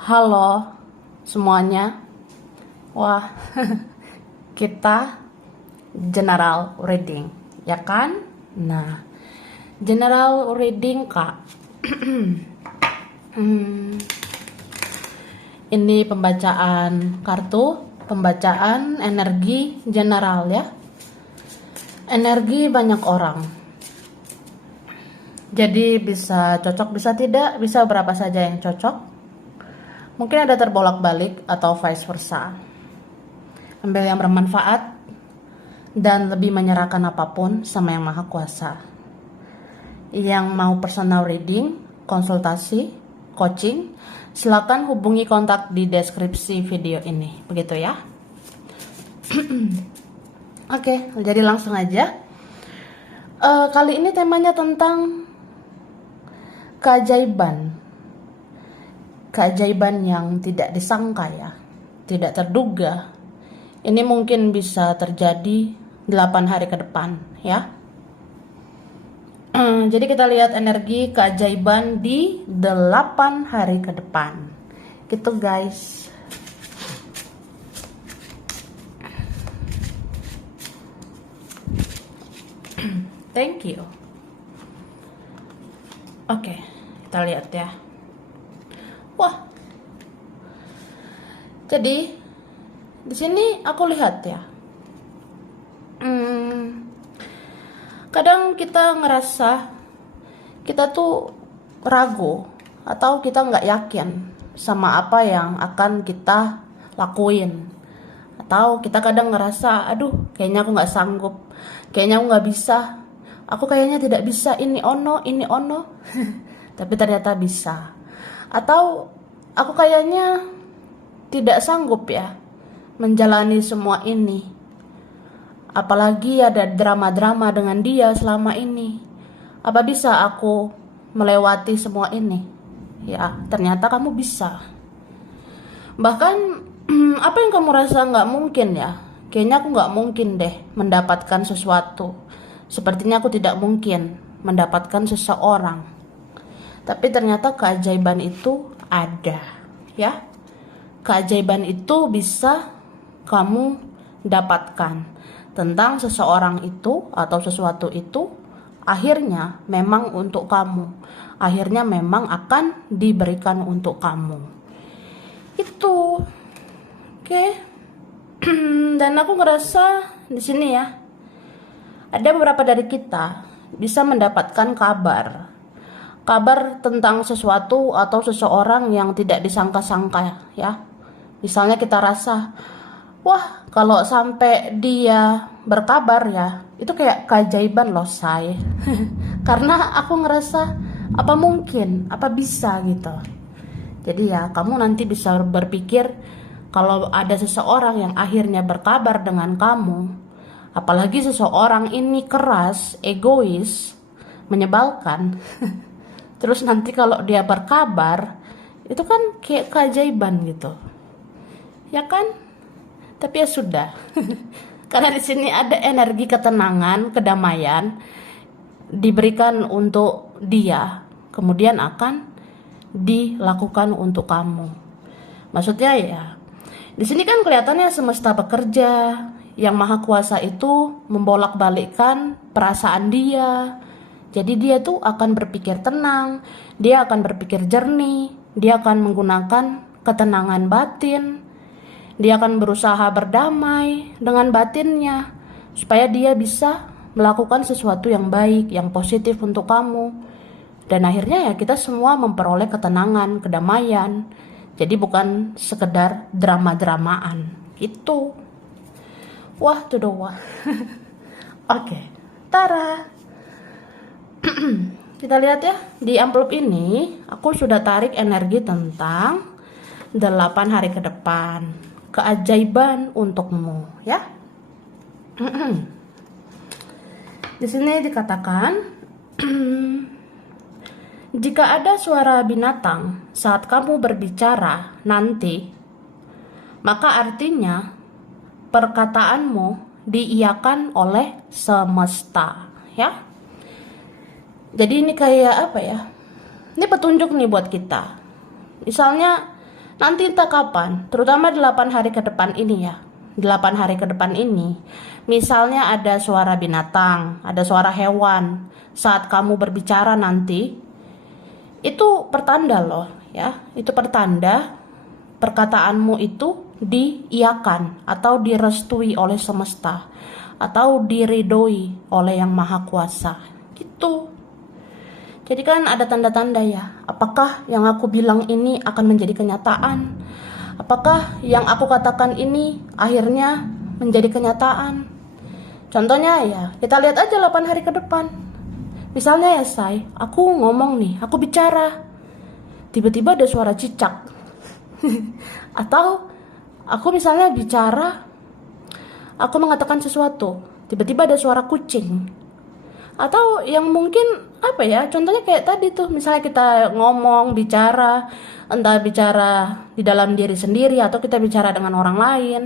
Halo semuanya. Wah, kita general reading, ya kan? Nah, general reading Kak. Ini pembacaan kartu, pembacaan energi general ya. Energi banyak orang. Jadi bisa cocok, bisa tidak, bisa berapa saja yang cocok. Mungkin ada terbolak-balik atau vice versa. Ambil yang bermanfaat dan lebih menyerahkan apapun sama Yang Maha Kuasa. Yang mau personal reading, konsultasi, coaching, silakan hubungi kontak di deskripsi video ini. Begitu ya. Oke, jadi langsung aja. Kali ini temanya tentang keajaiban. Keajaiban yang tidak disangka ya, tidak terduga. Ini mungkin bisa terjadi 8 hari ke depan ya. Jadi kita lihat energi keajaiban di 8 hari ke depan. Gitu guys. Thank you. Oke, kita lihat ya. Wah. Jadi di sini aku lihat ya. Kadang kita ngerasa kita tuh ragu atau kita nggak yakin sama apa yang akan kita lakuin. Atau kita kadang ngerasa, aduh kayaknya aku nggak sanggup, kayaknya aku nggak bisa, aku kayaknya tidak bisa ini ono. Tapi ternyata bisa. Atau aku kayaknya tidak sanggup ya menjalani semua ini. Apalagi ada drama-drama dengan dia selama ini. Apa bisa aku melewati semua ini? Ya, ternyata kamu bisa. Bahkan apa yang kamu rasa nggak mungkin ya? Kayaknya aku nggak mungkin deh mendapatkan sesuatu. Sepertinya aku tidak mungkin mendapatkan seseorang. Tapi ternyata keajaiban itu ada, ya. Keajaiban itu bisa kamu dapatkan tentang seseorang itu atau sesuatu itu akhirnya memang untuk kamu. Akhirnya memang akan diberikan untuk kamu. Itu. Oke. Dan aku ngerasa di sini ya. Ada beberapa dari kita bisa mendapatkan kabar tentang sesuatu atau seseorang yang tidak disangka-sangka ya. Misalnya kita rasa, wah kalau sampai dia berkabar ya, itu kayak keajaiban loh say. Karena aku ngerasa, apa mungkin, apa bisa gitu. Jadi ya kamu nanti bisa berpikir, kalau ada seseorang yang akhirnya berkabar dengan kamu, apalagi seseorang ini keras, egois, menyebalkan. Terus nanti kalau dia berkabar, itu kan kayak keajaiban gitu. Ya kan? Tapi ya sudah. Karena di sini ada energi ketenangan, kedamaian diberikan untuk dia, kemudian akan dilakukan untuk kamu. Maksudnya ya, di sini kan kelihatannya semesta bekerja, Yang Maha Kuasa itu membolak-balikkan perasaan dia. Jadi dia tuh akan berpikir tenang, dia akan berpikir jernih, dia akan menggunakan ketenangan batin, dia akan berusaha berdamai dengan batinnya, supaya dia bisa melakukan sesuatu yang baik, yang positif untuk kamu. Dan akhirnya ya kita semua memperoleh ketenangan, kedamaian. Jadi bukan sekedar drama-dramaan. Itu. Wah, tuh doa. Oke. Tara. Kita lihat ya, di amplop ini aku sudah tarik energi tentang 8 hari ke depan. Keajaiban untukmu ya. Di sini dikatakan jika ada suara binatang saat kamu berbicara nanti, maka artinya perkataanmu diiyakan oleh semesta ya. Jadi ini kayak apa ya? Ini petunjuk nih buat kita. Misalnya Nanti entah kapan, terutama 8 hari ke depan ini ya. 8 hari ke depan ini, misalnya ada suara binatang, ada suara hewan, saat kamu berbicara nanti, itu pertanda loh ya. Itu pertanda perkataanmu itu diiyakan atau direstui oleh semesta atau diridhoi oleh Yang Maha Kuasa. Gitu. Jadi kan ada tanda-tanda ya. Apakah yang aku bilang ini akan menjadi kenyataan? Apakah yang aku katakan ini akhirnya menjadi kenyataan? Contohnya ya, kita lihat aja 8 hari ke depan. Misalnya ya say, aku ngomong nih, aku bicara. Tiba-tiba ada suara cicak. Atau aku misalnya bicara, aku mengatakan sesuatu, tiba-tiba ada suara kucing. Atau yang mungkin apa ya, contohnya kayak tadi tuh, misalnya kita ngomong, bicara, entah bicara di dalam diri sendiri atau kita bicara dengan orang lain,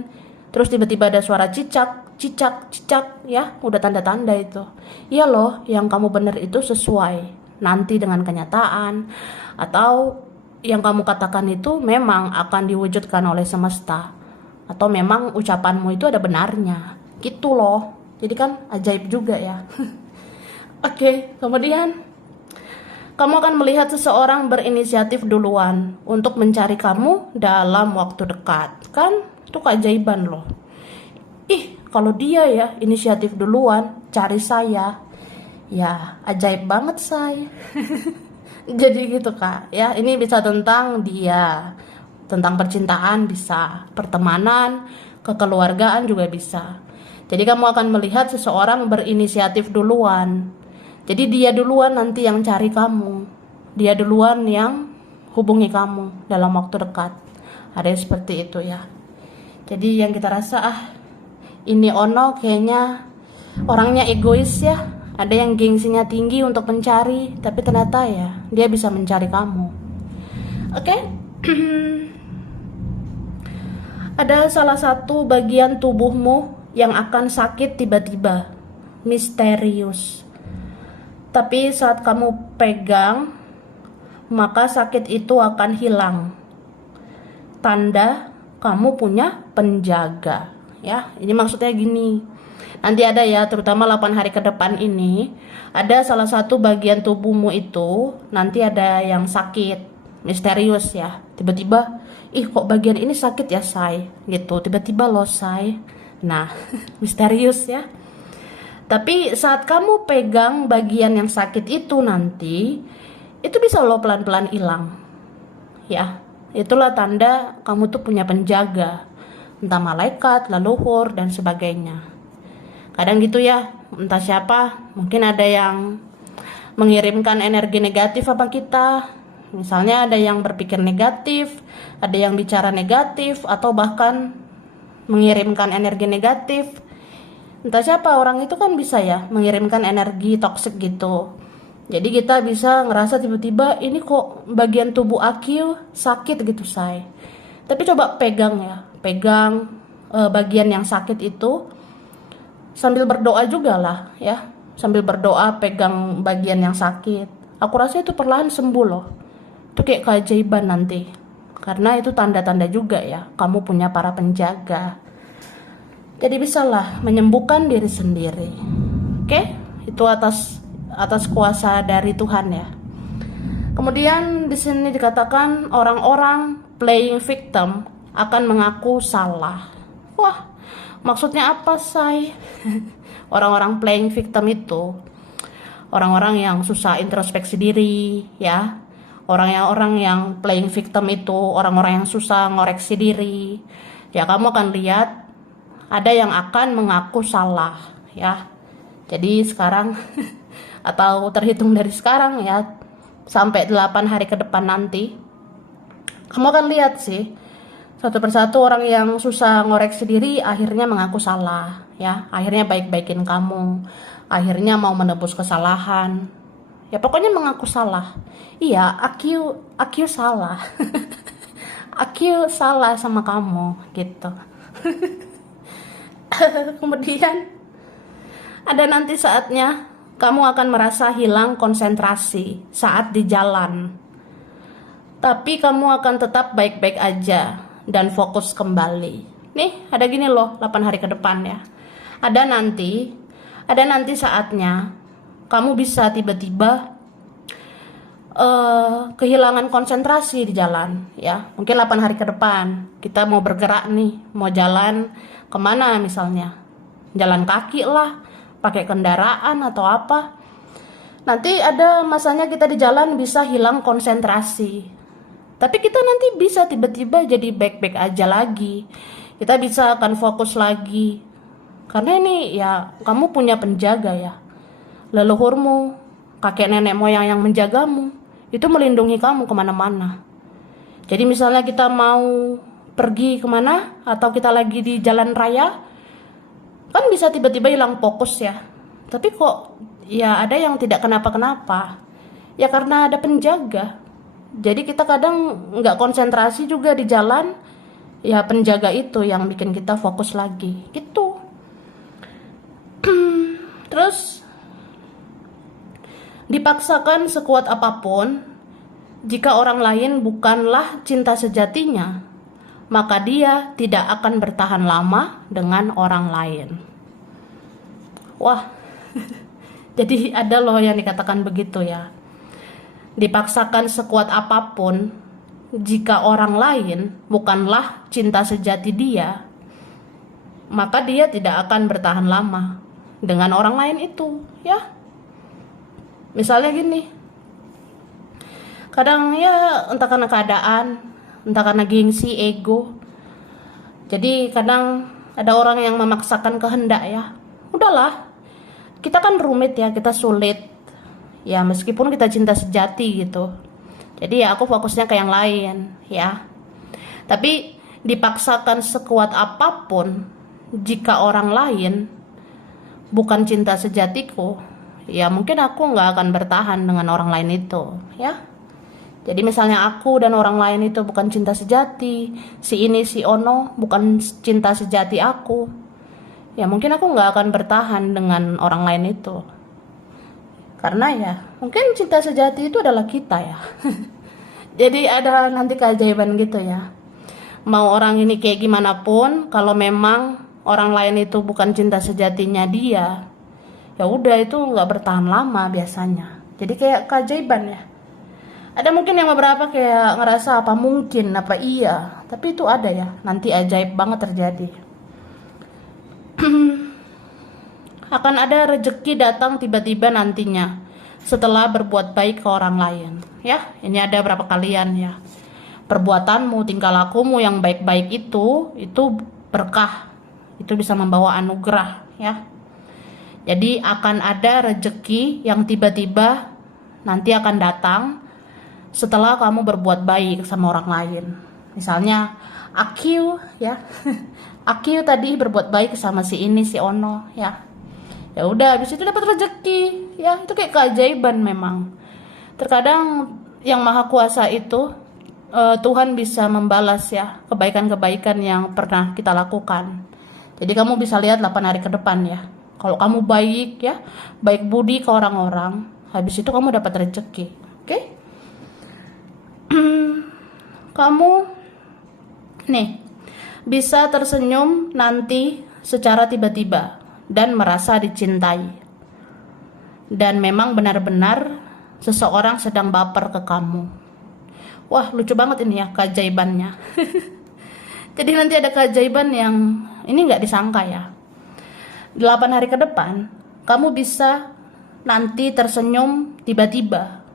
terus tiba-tiba ada suara cicak, cicak, cicak, ya udah tanda-tanda itu. Iya loh, yang kamu bener itu sesuai nanti dengan kenyataan, atau yang kamu katakan itu memang akan diwujudkan oleh semesta, atau memang ucapanmu itu ada benarnya gitu loh. Jadi kan ajaib juga ya. Oke, kemudian kamu akan melihat seseorang berinisiatif duluan untuk mencari kamu dalam waktu dekat. Kan itu keajaiban loh. Ih, kalau dia ya inisiatif duluan cari saya, ya ajaib banget saya. Jadi gitu kak ya, ini bisa tentang dia, tentang percintaan bisa, pertemanan, kekeluargaan juga bisa. Jadi kamu akan melihat seseorang berinisiatif duluan. Jadi dia duluan nanti yang cari kamu, dia duluan yang hubungi kamu dalam waktu dekat. Ada yang seperti itu ya. Jadi yang kita rasa, ini Ono kayaknya orangnya egois ya. Ada yang gengsinya tinggi untuk mencari, tapi ternyata ya dia bisa mencari kamu. Oke? Ada salah satu bagian tubuhmu yang akan sakit tiba-tiba, misterius. Tapi saat kamu pegang, maka sakit itu akan hilang. Tanda kamu punya penjaga. Ya, ini maksudnya gini. Nanti ada ya, terutama 8 hari ke depan ini, ada salah satu bagian tubuhmu itu nanti ada yang sakit, misterius ya. Tiba-tiba, ih kok bagian ini sakit ya, say? Gitu, tiba-tiba loh, say. Nah, misterius ya. Tapi saat kamu pegang bagian yang sakit itu nanti, itu bisa lo pelan-pelan hilang. Ya, itulah tanda kamu tuh punya penjaga. Entah malaikat, leluhur, dan sebagainya. Kadang gitu ya, entah siapa, mungkin ada yang mengirimkan energi negatif apa kita. Misalnya ada yang berpikir negatif, ada yang bicara negatif, atau bahkan mengirimkan energi negatif. Entah siapa orang itu kan bisa ya mengirimkan energi toksik gitu. Jadi kita bisa ngerasa tiba-tiba ini kok bagian tubuh aku sakit gitu say. Tapi coba pegang ya, pegang bagian yang sakit itu sambil berdoa juga lah ya. Sambil berdoa pegang bagian yang sakit. Aku rasa itu perlahan sembuh loh. Itu kayak keajaiban nanti. Karena itu tanda-tanda juga ya, kamu punya para penjaga. Jadi bisalah menyembuhkan diri sendiri. Oke? Itu atas kuasa dari Tuhan ya. Kemudian di sini dikatakan orang-orang playing victim akan mengaku salah. Wah, maksudnya apa, say? Orang-orang playing victim itu orang-orang yang susah introspeksi diri ya. Orang yang playing victim itu orang-orang yang susah ngoreksi diri. Ya, kamu akan lihat ada yang akan mengaku salah ya. Jadi sekarang atau terhitung dari sekarang ya sampai 8 hari ke depan nanti, kamu akan lihat sih satu persatu orang yang susah ngoreksi diri akhirnya mengaku salah ya. Akhirnya baik-baikin kamu, akhirnya mau menebus kesalahan. Ya pokoknya mengaku salah. Iya, aku salah. Aku salah sama kamu gitu. Kemudian ada nanti saatnya kamu akan merasa hilang konsentrasi saat di jalan. Tapi kamu akan tetap baik-baik aja dan fokus kembali. Nih, ada gini loh, 8 hari ke depan ya. Ada nanti saatnya kamu bisa tiba-tiba kehilangan konsentrasi di jalan ya. Mungkin 8 hari ke depan kita mau bergerak nih, mau jalan kemana misalnya, jalan kaki lah, pakai kendaraan atau apa. Nanti ada masanya kita di jalan bisa hilang konsentrasi, tapi kita nanti bisa tiba-tiba jadi baik-baik aja lagi. Kita bisa akan fokus lagi, karena ini ya kamu punya penjaga ya, leluhurmu, kakek nenek moyang yang menjagamu, itu melindungi kamu kemana-mana. Jadi misalnya kita mau pergi kemana, atau kita lagi di jalan raya, kan bisa tiba-tiba hilang fokus ya. Tapi kok ya ada yang tidak kenapa-kenapa, ya karena ada penjaga. Jadi kita kadang nggak konsentrasi juga di jalan, ya penjaga itu yang bikin kita fokus lagi gitu. Terus dipaksakan sekuat apapun, jika orang lain bukanlah cinta sejatinya, maka dia tidak akan bertahan lama dengan orang lain. Wah, jadi ada loh yang dikatakan begitu ya. Dipaksakan sekuat apapun, jika orang lain bukanlah cinta sejati dia, maka dia tidak akan bertahan lama dengan orang lain itu ya. Misalnya gini, kadang ya entah karena keadaan, entah karena gengsi, ego, jadi kadang ada orang yang memaksakan kehendak ya. Udahlah, kita kan rumit ya, kita sulit ya, meskipun kita cinta sejati gitu. Jadi ya aku fokusnya ke yang lain ya. Tapi dipaksakan sekuat apapun, jika orang lain bukan cinta sejatiku, ya mungkin aku nggak akan bertahan dengan orang lain itu ya. Jadi misalnya aku dan orang lain itu bukan cinta sejati, si ini si Ono bukan cinta sejati aku, ya mungkin aku nggak akan bertahan dengan orang lain itu. Karena ya mungkin cinta sejati itu adalah kita ya. Jadi ada nanti keajaiban gitu ya. Mau orang ini kayak gimana pun, kalau memang orang lain itu bukan cinta sejatinya dia, ya udah itu nggak bertahan lama biasanya. Jadi kayak keajaiban ya. Ada mungkin yang beberapa kayak ngerasa apa mungkin, apa iya, tapi itu ada ya, nanti ajaib banget terjadi. Akan ada rezeki datang tiba-tiba nantinya setelah berbuat baik ke orang lain ya. Ini ada berapa kalian ya, perbuatanmu, tingkah lakumu yang baik-baik itu berkah, itu bisa membawa anugerah ya. Jadi akan ada rezeki yang tiba-tiba nanti akan datang setelah kamu berbuat baik sama orang lain. Misalnya Akyu ya. Akyu tadi berbuat baik sama si ini si Ono ya. Ya udah habis itu dapat rezeki ya. Itu kayak keajaiban memang. Terkadang yang maha kuasa itu Tuhan bisa membalas ya kebaikan-kebaikan yang pernah kita lakukan. Jadi kamu bisa lihat 8 hari ke depan ya. Kalau kamu baik ya, baik budi ke orang-orang, habis itu kamu dapat rezeki. Oke? Kamu nih bisa tersenyum nanti secara tiba-tiba dan merasa dicintai. Dan memang benar-benar seseorang sedang baper ke kamu. Wah, lucu banget ini ya keajaibannya. Jadi nanti ada keajaiban yang ini nggak disangka ya. 8 hari ke depan, kamu bisa nanti tersenyum tiba-tiba.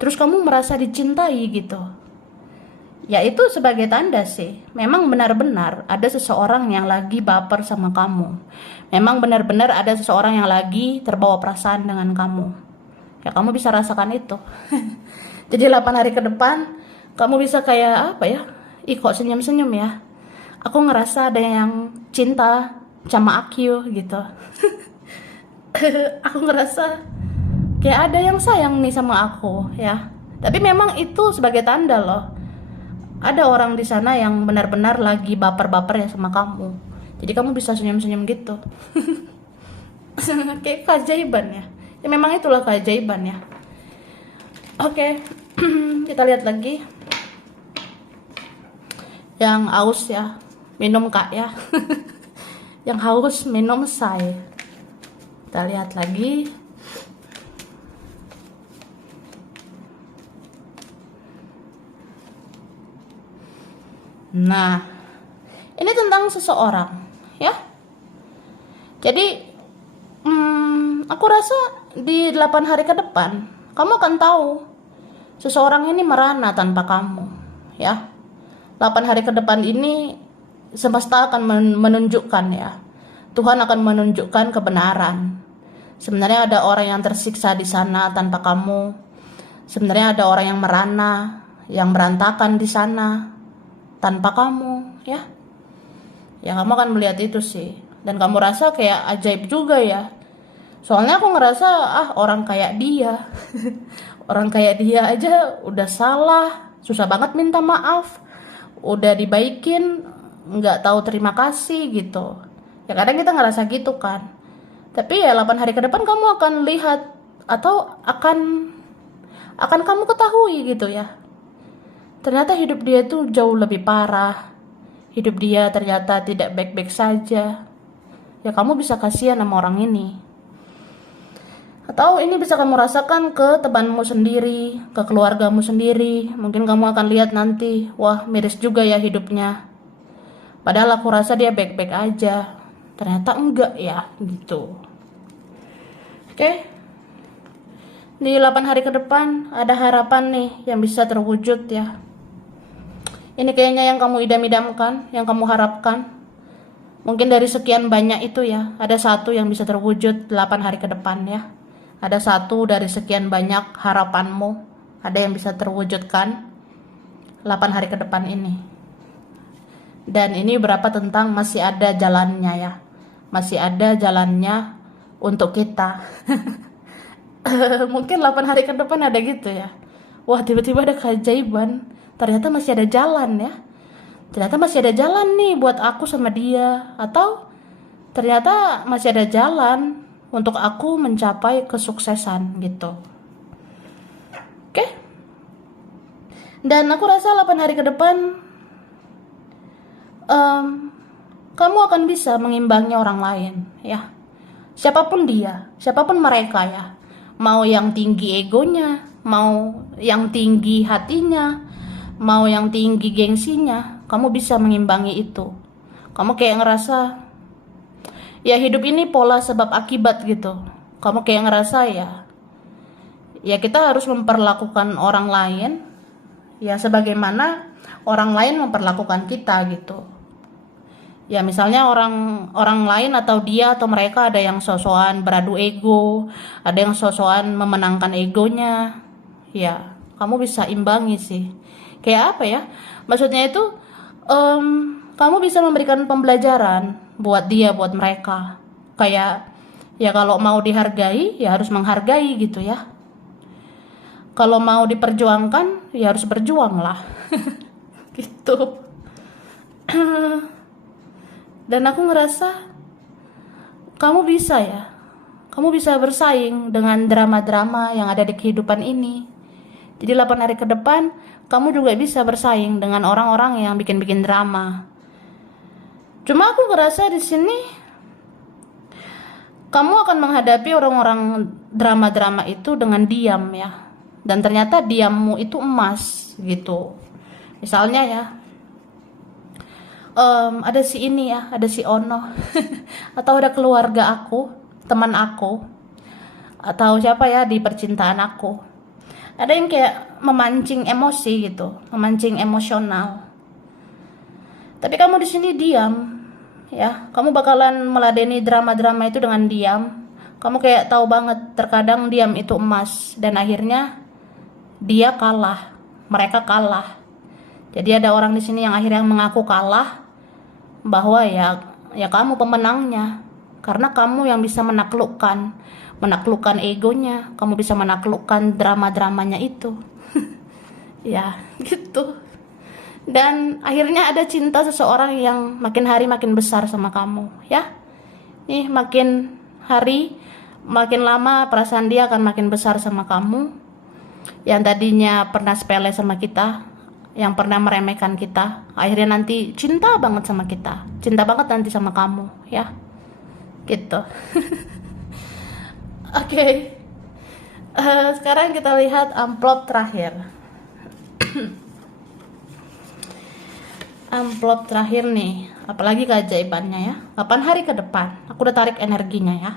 Terus kamu merasa dicintai gitu. Ya itu sebagai tanda sih, memang benar-benar ada seseorang yang lagi baper sama kamu. Memang benar-benar ada seseorang yang lagi terbawa perasaan dengan kamu. Ya kamu bisa rasakan itu. Jadi 8 hari ke depan, kamu bisa kayak apa ya? Ih kok senyum-senyum ya? Aku ngerasa ada yang cinta sama aku gitu. Aku ngerasa kayak ada yang sayang nih sama aku ya. Tapi memang itu sebagai tanda loh. Ada orang di sana yang benar-benar lagi baper-baper ya sama kamu. Jadi kamu bisa senyum-senyum gitu. Kayak keajaiban ya. Ya memang itulah keajaiban ya. Oke. Kita lihat lagi. Yang haus ya, minum Kak ya. Yang haus minum say. Kita lihat lagi. Nah, ini tentang seseorang ya. Jadi aku rasa di 8 hari ke depan kamu akan tahu seseorang ini merana tanpa kamu ya. 8 hari ke depan ini semesta akan menunjukkan ya. Tuhan akan menunjukkan kebenaran. Sebenarnya ada orang yang tersiksa di sana tanpa kamu. Sebenarnya ada orang yang merana, yang berantakan di sana tanpa kamu ya. Ya kamu akan melihat itu sih. Dan kamu rasa kayak ajaib juga ya. Soalnya aku ngerasa orang kayak dia. Orang kayak dia aja udah salah, susah banget minta maaf, udah dibaikin nggak tahu terima kasih gitu. Ya kadang kita ngerasa gitu kan. Tapi ya 8 hari ke depan kamu akan lihat atau akan kamu ketahui gitu ya. Ternyata hidup dia tuh jauh lebih parah. Hidup dia ternyata tidak baik-baik saja. Ya kamu bisa kasihan sama orang ini. Atau ini bisa kamu rasakan ke temanmu sendiri, ke keluargamu sendiri. Mungkin kamu akan lihat nanti, wah miris juga ya hidupnya. Padahal aku rasa dia baik-baik aja. Ternyata enggak ya, gitu. Oke. Di 8 hari ke depan ada harapan nih yang bisa terwujud ya. Ini kayaknya yang kamu idam-idamkan, yang kamu harapkan. Mungkin dari sekian banyak itu ya, ada satu yang bisa terwujud 8 hari ke depan ya. Ada satu dari sekian banyak harapanmu, ada yang bisa terwujudkan 8 hari ke depan ini. Dan ini berapa tentang masih ada jalannya ya. Masih ada jalannya untuk kita. Mungkin 8 hari ke depan ada gitu ya. Wah, tiba-tiba ada keajaiban. Ternyata masih ada jalan ya. Ternyata masih ada jalan nih buat aku sama dia. Atau ternyata masih ada jalan untuk aku mencapai kesuksesan gitu. Oke? Dan aku rasa 8 hari ke depan kamu akan bisa mengimbangi orang lain ya. Siapapun dia, siapapun mereka ya. Mau yang tinggi egonya, mau yang tinggi hatinya, mau yang tinggi gengsinya, kamu bisa mengimbangi itu. Kamu kayak ngerasa ya hidup ini pola sebab akibat gitu. Kamu kayak ngerasa ya kita harus memperlakukan orang lain ya sebagaimana orang lain memperlakukan kita gitu. Ya misalnya orang lain atau dia atau mereka ada yang sosokan beradu ego, ada yang sosokan memenangkan egonya. Ya, kamu bisa imbangi sih. Kayak apa ya? Maksudnya itu kamu bisa memberikan pembelajaran buat dia, buat mereka. Kayak ya kalau mau dihargai ya harus menghargai gitu ya. Kalau mau diperjuangkan ya harus berjuang lah. Gitu. Dan aku ngerasa kamu bisa ya. Kamu bisa bersaing dengan drama-drama yang ada di kehidupan ini. Jadi 8 hari ke depan kamu juga bisa bersaing dengan orang-orang yang bikin-bikin drama. Cuma aku ngerasa di sini kamu akan menghadapi orang-orang drama-drama itu dengan diam ya. Dan ternyata diammu itu emas gitu. Misalnya ya, ada si ini ya, ada si Ono, atau ada keluarga aku, teman aku, atau siapa ya di percintaan aku. Ada yang kayak memancing emosi gitu, memancing emosional. Tapi kamu di sini diam, ya. Kamu bakalan meladeni drama-drama itu dengan diam. Kamu kayak tahu banget, terkadang diam itu emas dan akhirnya dia kalah, mereka kalah. Jadi ada orang di sini yang akhirnya mengaku kalah. Bahwa ya kamu pemenangnya karena kamu yang bisa menaklukkan egonya, kamu bisa menaklukkan drama-dramanya itu. Ya gitu. Dan akhirnya ada cinta seseorang yang makin hari makin besar sama kamu ya. Nih makin hari makin lama perasaan dia akan makin besar sama kamu. Yang tadinya pernah sepele sama kita, yang pernah meremehkan kita, akhirnya nanti cinta banget sama kita, cinta banget nanti sama kamu, ya. Gitu. Oke. Sekarang kita lihat amplop terakhir. Amplop terakhir nih, apalagi keajaibannya ya. 8 hari ke depan, aku udah tarik energinya ya.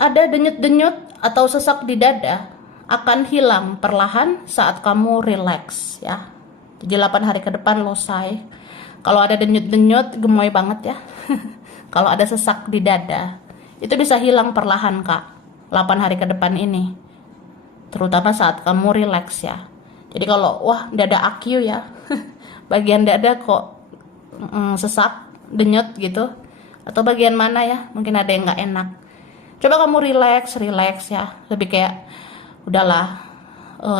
Ada denyut-denyut atau sesak di dada akan hilang perlahan saat kamu relax ya. Jadi 8 hari ke depan lo say. Kalau ada denyut-denyut, gemoy banget ya. Kalau ada sesak di dada, itu bisa hilang perlahan kak. 8 hari ke depan ini. Terutama saat kamu relax ya. Jadi kalau wah dada aku ya, bagian dada kok sesak, denyut gitu, atau bagian mana ya, mungkin ada yang nggak enak. Coba kamu relax ya, lebih kayak udahlah,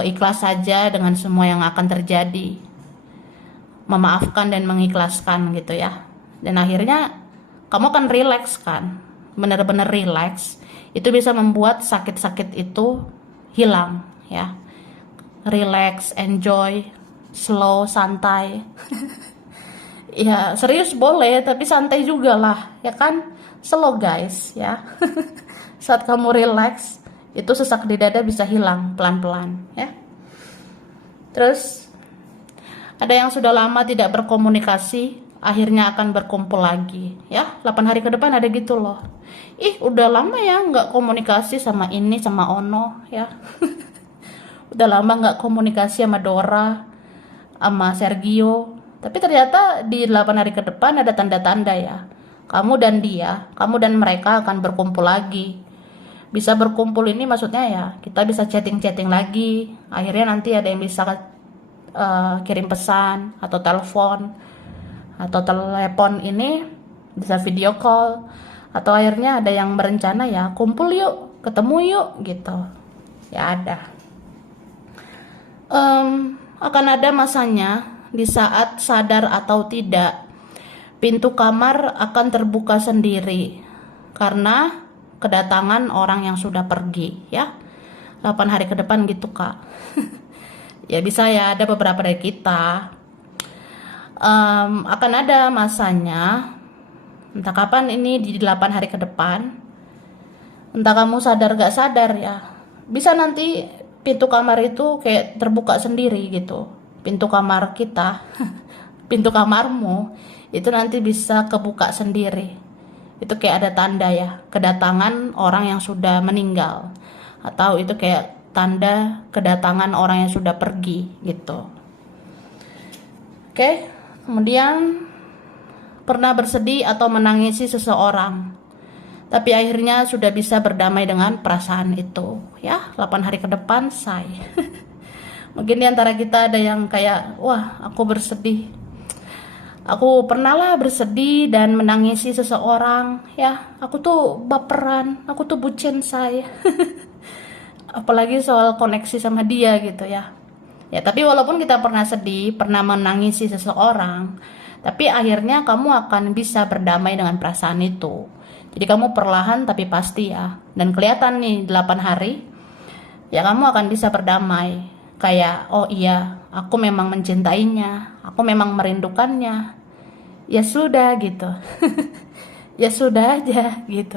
ikhlas saja dengan semua yang akan terjadi, memaafkan dan mengikhlaskan gitu ya. Dan akhirnya kamu akan relax kan, bener-bener relax. Itu bisa membuat sakit-sakit itu hilang ya. Relax, enjoy, slow, santai. Ya serius boleh, tapi santai juga lah, ya kan? Slow guys ya. Saat kamu relax, itu sesak di dada bisa hilang pelan-pelan ya. Terus ada yang sudah lama tidak berkomunikasi, akhirnya akan berkumpul lagi ya. 8 hari ke depan ada gitu loh. Ih udah lama ya nggak komunikasi sama ini sama Ono ya. Udah lama nggak komunikasi sama Dora, sama Sergio. Tapi ternyata di 8 hari ke depan ada tanda-tanda ya. Kamu dan dia, kamu dan mereka akan berkumpul lagi. Bisa berkumpul ini maksudnya ya, kita bisa chatting-chatting lagi. Akhirnya nanti ada yang bisa kirim pesan atau telepon. Atau telepon ini bisa video call. Atau akhirnya ada yang berencana ya, kumpul yuk, ketemu yuk gitu. Ya ada. Akan ada masanya di saat sadar atau tidak, pintu kamar akan terbuka sendiri karena kedatangan orang yang sudah pergi ya. 8 hari ke depan gitu kak. Ya bisa ya, ada beberapa dari kita akan ada masanya, entah kapan ini di 8 hari ke depan, entah kamu sadar gak sadar ya, bisa nanti pintu kamar itu kayak terbuka sendiri gitu. Pintu kamar kita, pintu kamarmu itu nanti bisa kebuka sendiri. Itu kayak ada tanda ya, kedatangan orang yang sudah meninggal, atau itu kayak tanda kedatangan orang yang sudah pergi gitu. Oke, kemudian pernah bersedih atau menangisi seseorang, tapi akhirnya sudah bisa berdamai dengan perasaan itu ya. 8 hari ke depan say. Mungkin di antara kita ada yang kayak, wah aku bersedih, aku pernah lah bersedih dan menangisi seseorang ya. Aku tuh baperan, aku tuh bucin say. Apalagi soal koneksi sama dia gitu ya. Ya tapi walaupun kita pernah sedih, pernah menangisi seseorang, tapi akhirnya kamu akan bisa berdamai dengan perasaan itu. Jadi kamu perlahan tapi pasti ya. Dan kelihatan nih 8 hari, ya kamu akan bisa berdamai. Kayak, oh iya, aku memang mencintainya, aku memang merindukannya. Ya sudah gitu. Ya sudah aja gitu.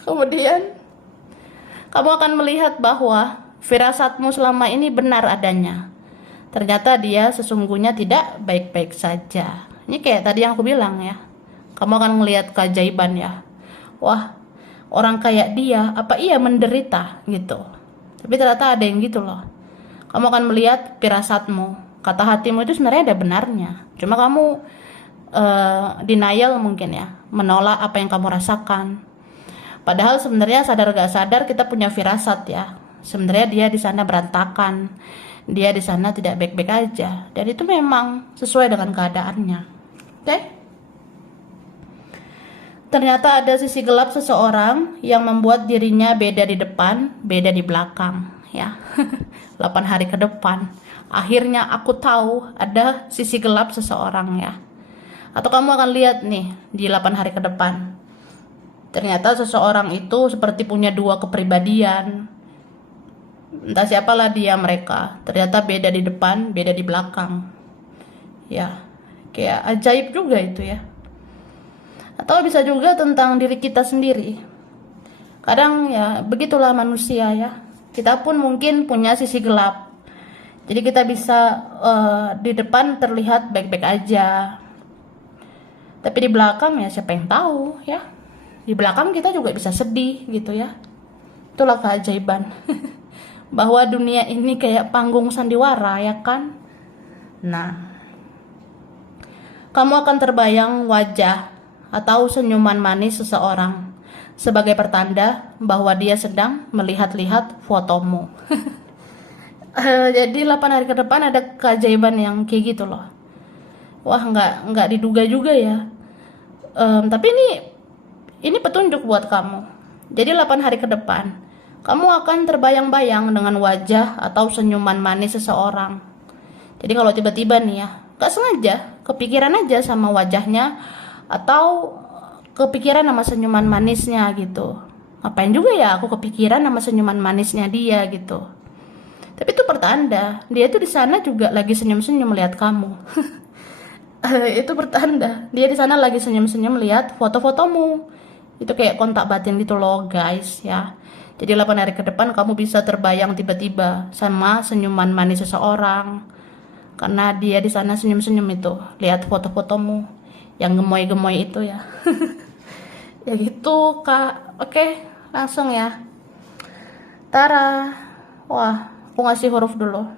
Kemudian kamu akan melihat bahwa firasatmu selama ini benar adanya. Ternyata dia sesungguhnya tidak baik-baik saja. Ini kayak tadi yang aku bilang ya. Kamu akan melihat keajaiban ya. Wah, orang kayak dia, apa iya menderita gitu. Tapi ternyata ada yang gitu loh. Kamu akan melihat firasatmu. Kata hatimu itu sebenarnya ada benarnya. Cuma kamu denial mungkin ya. Menolak apa yang kamu rasakan. Padahal sebenarnya sadar gak sadar kita punya firasat ya. Sebenarnya dia di sana berantakan. Dia di sana tidak baik-baik aja. Dan itu memang sesuai dengan keadaannya. Oke? Ternyata ada sisi gelap seseorang yang membuat dirinya beda di depan, beda di belakang, ya. 8 hari ke depan, akhirnya aku tahu ada sisi gelap seseorang ya. Atau kamu akan lihat nih di 8 hari ke depan, ternyata seseorang itu seperti punya 2 kepribadian. entah siapalah dia mereka, ternyata beda di depan, beda di belakang. Ya, kayak ajaib juga itu ya. Atau bisa juga tentang diri kita sendiri. Kadang ya begitulah manusia ya. Kita pun mungkin punya sisi gelap. Jadi kita bisa di depan terlihat baik-baik aja. Tapi di belakang ya siapa yang tahu ya. Di belakang kita juga bisa sedih gitu ya. Itulah keajaiban. Bahwa dunia ini kayak panggung sandiwara ya kan. Nah, kamu akan terbayang wajah atau senyuman manis seseorang sebagai pertanda bahwa dia sedang melihat-lihat fotomu. Jadi 8 hari ke depan ada keajaiban yang kayak gitu loh. Wah, nggak diduga juga ya. Tapi ini petunjuk buat kamu. Jadi 8 hari ke depan kamu akan terbayang-bayang dengan wajah atau senyuman manis seseorang. Jadi kalau tiba-tiba nih ya, gak sengaja kepikiran aja sama wajahnya atau kepikiran sama senyuman manisnya gitu. Ngapain juga ya aku kepikiran sama senyuman manisnya dia gitu. Tapi itu pertanda dia tuh di sana juga lagi senyum-senyum melihat kamu. Itu pertanda dia di sana lagi senyum-senyum melihat foto-fotomu. Itu kayak kontak batin gitu loh guys ya. Jadi 8 hari ke depan kamu bisa terbayang tiba-tiba sama senyuman manis seseorang. Karena dia di sana senyum-senyum itu, lihat foto-fotomu yang gemoy-gemoy itu ya. Ya gitu kak. Oke, langsung ya. Tara. Wah, aku ngasih huruf dulu.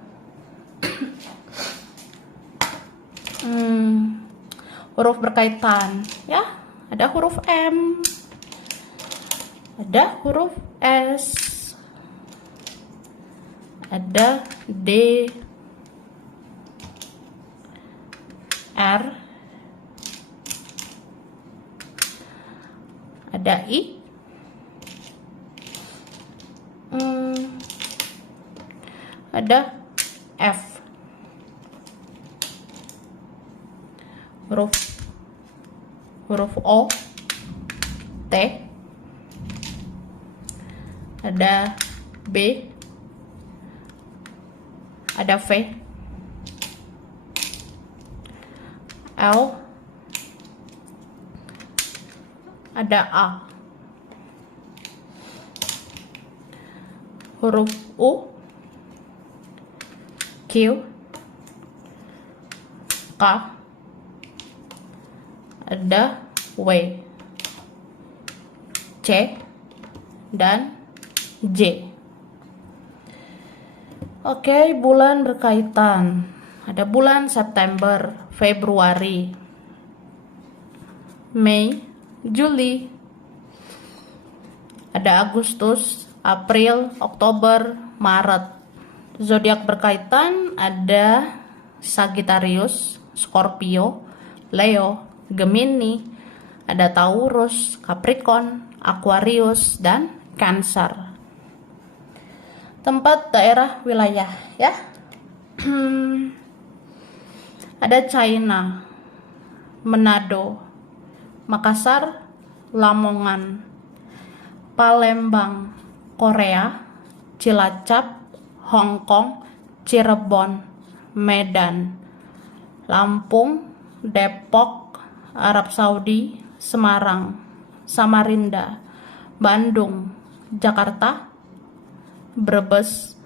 Huruf berkaitan ya. Ada huruf M, ada huruf S, ada D, R, ada I, ada F, huruf O, T, ada B, ada V, L, ada A, huruf U, Q, K, ada W, C, dan J. Oke, bulan berkaitan. Ada bulan September, Februari, Mei, Juli. Ada Agustus, April, Oktober, Maret. Zodiak berkaitan ada Sagittarius, Scorpio, Leo, Gemini, ada Taurus, Capricorn, Aquarius, dan Cancer. Tempat, daerah, wilayah ya. Ada China, Manado, Makassar, Lamongan, Palembang, Korea, Cilacap, Hong Kong, Cirebon, Medan, Lampung, Depok, Arab Saudi, Semarang, Samarinda, Bandung, Jakarta, Brebes,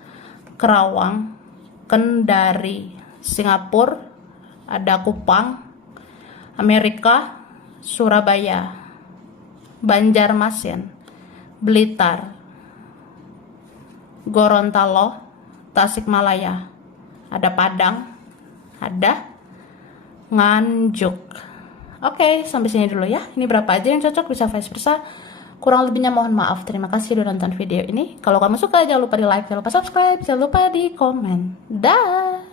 Kerawang, Kendari, Singapura, ada Kupang, Amerika, Surabaya, Banjarmasin, Blitar, Gorontalo, Tasikmalaya, ada Padang, ada Nganjuk. Oke, sampai sini dulu ya. Ini berapa aja yang cocok, bisa vice versa. Kurang lebihnya mohon maaf. Terima kasih sudah nonton video ini. Kalau kamu suka jangan lupa di like, jangan lupa subscribe, jangan lupa di komen. Dah.